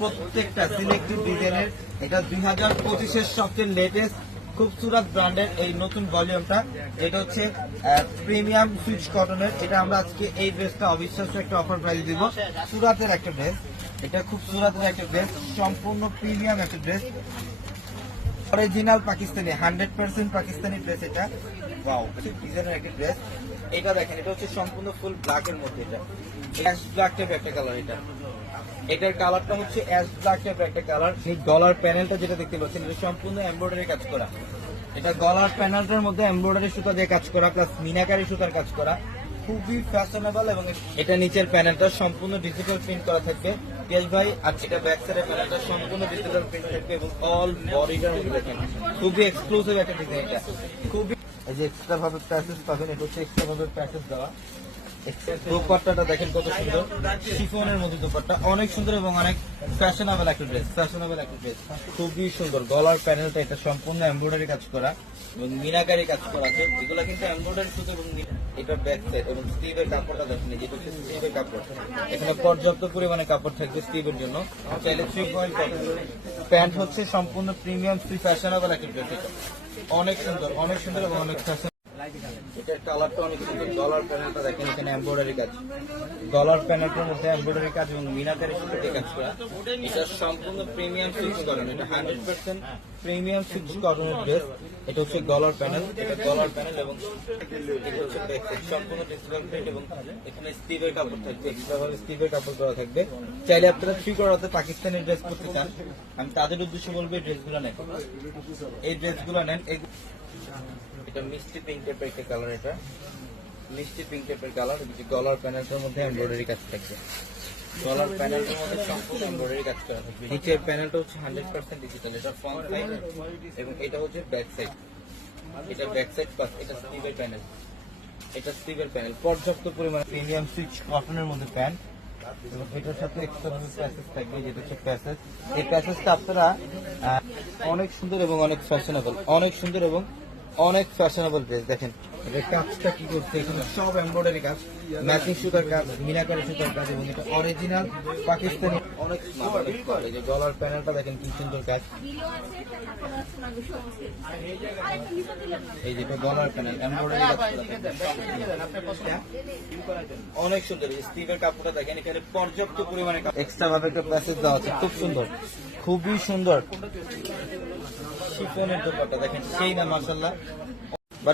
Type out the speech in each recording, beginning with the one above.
প্রত্যেকটা সিলেক্টিভ ডিজাইনের এটা দুই হাজার পঁচিশের সবচেয়ে লেটেস্ট খুবসুরত ব্র্যান্ডের এই নতুন ভলিউমটা এটা হচ্ছে প্রিমিয়াম সুইচ কটনের এটা আমরা আজকে এই ড্রেসটা অবিশ্বাস্য একটা অফার প্রাইস দিব। সুরাতের একটা ড্রেস এটা খুব সুরাতের একটা ড্রেস সম্পূর্ণ প্রিমিয়াম একটা dress original Pakistani hundred percent Pakistani dress এটা। ওয়াও ডিজাইনের একটা ড্রেস এটা দেখেন, এটা হচ্ছে সম্পূর্ণ ফুল ব্ল্যাক এর মধ্যে এটা। ব্ল্যাক টাইপের একটা কালার এটা। এটার কালারটা হচ্ছে অ্যাশ ব্ল্যাক টাইপের একটা কালার। এই গলার প্যানেলটা যেটা দেখতে পাচ্ছেন, এটা সম্পূর্ণ এমব্রয়ডারি কাজ করা। এটা গলার প্যানেলটার মধ্যে এমব্রয়ডারি সুতা দিয়ে কাজ করা প্লাস মিনাকারি সুতার কাজ করা। খুবই ফ্যাশনেবল এবং এটা নিচের প্যানেলটা সম্পূর্ণ ডিজিটাল প্রিন্ট করা থাকবে। তেজ ভাই, আর এটা ব্যাক সাইডের প্যানেলটা সম্পূর্ণ ডিজিটাল প্রিন্ট থাকবে এবং অল বডিটার খুবই এক্সক্লুসিভ একটা ডিজাইন এটা খুবই এই যে এক্সট্রা ভাবে প্যাসেজ পাবেন, এটা হচ্ছে এক্সট্রা ভাবে প্যাসেজ দেওয়া। দোপাট্টাটা দেখেন কত সুন্দর। শিফনের মধ্যে দোপাট্টা। অনেক সুন্দর এবং অনেক ফ্যাশনেবল একটা ড্রেস ফ্যাশনেবল একটা ড্রেস খুবই সুন্দর। গলার প্যানেলটা এটা সম্পূর্ণ এমব্রয়ডারি কাজ করা এবং মিনাকারি কাজ করা আছে। এগুলো কিন্তু এমব্রয়ডারি শুধু এবং এটা ব্যাক সাইড এবং স্টিভের কাপড়টা দেখেন যেটা হচ্ছে স্টিভের কাপড়। এখানে পর্যাপ্ত পরিমাণে কাপড় থাকবে স্টিভের জন্য। চাইলে থ্রি পয়েন্ট প্যান্ট হচ্ছে সম্পূর্ণ প্রিমিয়াম থ্রি ফ্যাশনেবল একটা ড্রেস অনেক সুন্দর অনেক সুন্দর এবং অনেক ফ্যাশন অনেক সুন্দর। প্যানেলটা দেখেন, এখানে কাজ। প্যানেলটার মধ্যে কাজ এবং কাজ করা। সম্পূর্ণ প্রিমিয়াম এটা হান্ড্রেড পার্সেন্ট প্রিমিয়াম কটনের ড্রেস এটা হচ্ছে প্যানেল এটা প্যানেল এবং সম্পূর্ণ এবং এখানে স্টিভের কাপড় থাকবে। কাপড় থাকবে। চাইলে আপনারা থ্রি করাতে পাকিস্তানের ড্রেস করতে চান। আমি তাদের উদ্দেশ্যে বলব, এই ড্রেসগুলো নেন। এই ড্রেসগুলো নেন। এটা মিষ্টি পিঙ্ক টাইপের একটা কালার এটা। মিষ্টি পিঙ্ক টাইপের কালার যে গলার প্যানেলটার মধ্যে এমব্রয়ডারি কাজ থাকবে গলার প্যানেলটার মধ্যে সম্পূর্ণ এমব্রয়ডারি কাজ করা থাকবে নিচের প্যানেলটা হচ্ছে হান্ড্রেড পার্সেন্ট ডিজিটাল এটা ফ্রন্ট সাইড এবং এটা হচ্ছে ব্যাক সাইড এটা ব্যাক সাইড প্লাস এটা স্লিভের প্যানেল এটা স্লিভের প্যানেল পর্যাপ্ত পরিমাণে প্রিমিয়াম সুইচ কটনের মধ্যে প্যান্ট। এবং এটার সাথে প্যাসেজ থাকবে, যেটা হচ্ছে প্যাসেজ এই প্যাসেজটা আপনারা অনেক সুন্দর এবং অনেক ফ্যাশনেবল অনেক সুন্দর এবং অনেক ফ্যাশনেবল ড্রেস দেখেন। কাজটা কি করছে? এখানে সব এমব্রয়ডারি কাজ ম্যাচিং সুতার কাজ মিনাকারি সুতার কাজ এবং এটা অরিজিনাল পাকিস্তানি অনেক যে গলার প্যানেলটা দেখেন কি সুন্দর কাজ। এই যেটা গলার প্যানেল এমব্রয়ডারি অনেক সুন্দর স্টিভের কাপড়টা দেখেন, এখানে পর্যাপ্ত পরিমাণে এক্সট্রা ভাবে একটা প্যাসেজ দেওয়া আছে, খুব সুন্দর। খুবই সুন্দর। শিফনের দোপাট্টা দেখেন সেই না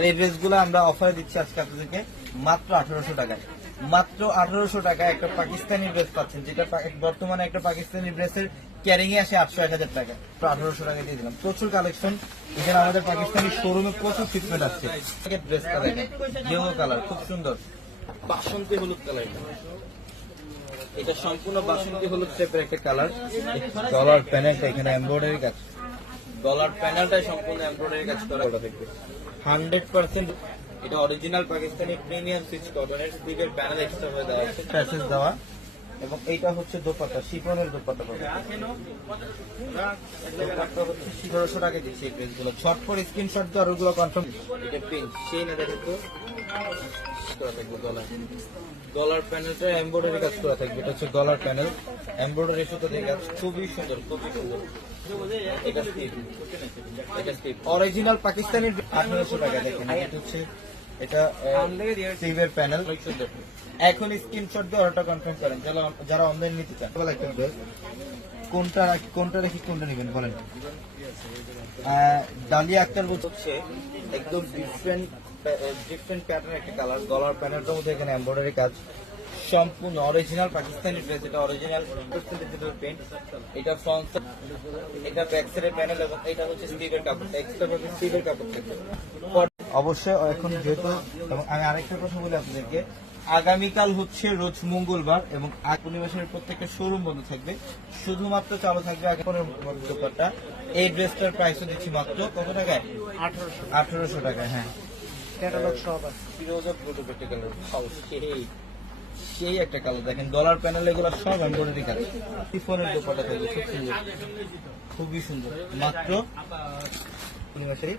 এই ড্রেসগুলো আমরা অফারে দিচ্ছি আজকে আপনাদেরকে মাত্র আঠারোশো টাকায়। মাত্র আঠারোশো টাকায় একটা পাকিস্তানি ড্রেস পাচ্ছেন যেটা বর্তমানে একটা পাকিস্তানি ড্রেসের ক্যারিং এ আসে আটশো এক হাজার টাকা আঠারোশো টাকা দিয়ে দিলাম। প্রচুর কালেকশন এখানে আমাদের পাকিস্তানি শোরুমে প্রচুর ফিটমেন্ট আসছে। ড্রেসটা দেখেন ইয়েলো কালার খুব সুন্দর। বাসন্তী হলুদ কালার এটা। এটা সম্পূর্ণ বাসন্তী হলুদ টাইপের একটা কালার ডলার প্যানেলটা এখানে এমব্রয়ডারি কাজ। ডলার প্যানেলটাই সম্পূর্ণ এমব্রয়ডারি কাজ করা দেখবে হান্ড্রেড পার্সেন্ট এটা অরিজিনাল পাকিস্তানি প্রিমিয়াম সুইচ কটনের স্লিভের প্যানেল এক্সট্রা হয়ে দেওয়া আছে। দেওয়া। এবং এইটা হচ্ছে দোপাট্টা শিফনের পাবে। দোপাট্টা হচ্ছে টাকা দিচ্ছি এই ড্রেসগুলো। ছটফট স্ক্রিনশট দিয়ে আর ওগুলো কনফার্ম এটা সেই না দেখেন তো করা গলার প্যানেলটা কাজ করা থাকবে। এটা হচ্ছে প্যানেল খুবই সুন্দর অরিজিনাল পাকিস্তানি আঠারোশো টাকা দেখেন, এটা হচ্ছে এটা স্টিভের প্যানেল এখন স্ক্রিনশট দিয়ে অর্ডারটা কনফার্ম করেন যারা যারা অনলাইন নিতে চান। কোনটা কোনটা রেখে কোনটা নেবেন বলেন। ডালিয়া আক্তার হচ্ছে একদম ডিফারেন্ট ডিফারেন্ট প্যাটার্ন একটা কালার গলার প্যানেলটার মধ্যে এখানে এমব্রয়ডারি কাজ। সম্পূর্ণ অরিজিনাল পাকিস্তানি ড্রেস এটা অরিজিনাল ডিজিটাল প্রিন্ট এটা ফ্রন্ট এটা ব্যাক সাইডের প্যানেল এবং এটা হচ্ছে স্টিভের কাপড়। এক্সট্রা ভাবে স্টিভের কাপড় থাকবে। অবশ্যই এখন যেহেতু এবং আমি আরেকটা কথা বলি আপনাদেরকে আগামীকাল হচ্ছে রোজ মঙ্গলবার এবং আগুনি মাসের প্রত্যেকটা শোরুম বন্ধ থাকবে। শুধুমাত্র চালু থাকবে দোকানটা এই ড্রেসটার প্রাইসও দিচ্ছি মাত্র কত টাকায়? আঠারোশো। টাকায় হ্যাঁ। সেই একটা কালো দেখেন ডলার প্যানেল এগুলো সব এমব্রয়ডারি কাজ খুব সুন্দর। খুবই সুন্দর। মাত্র পূর্ণিমা শরীফ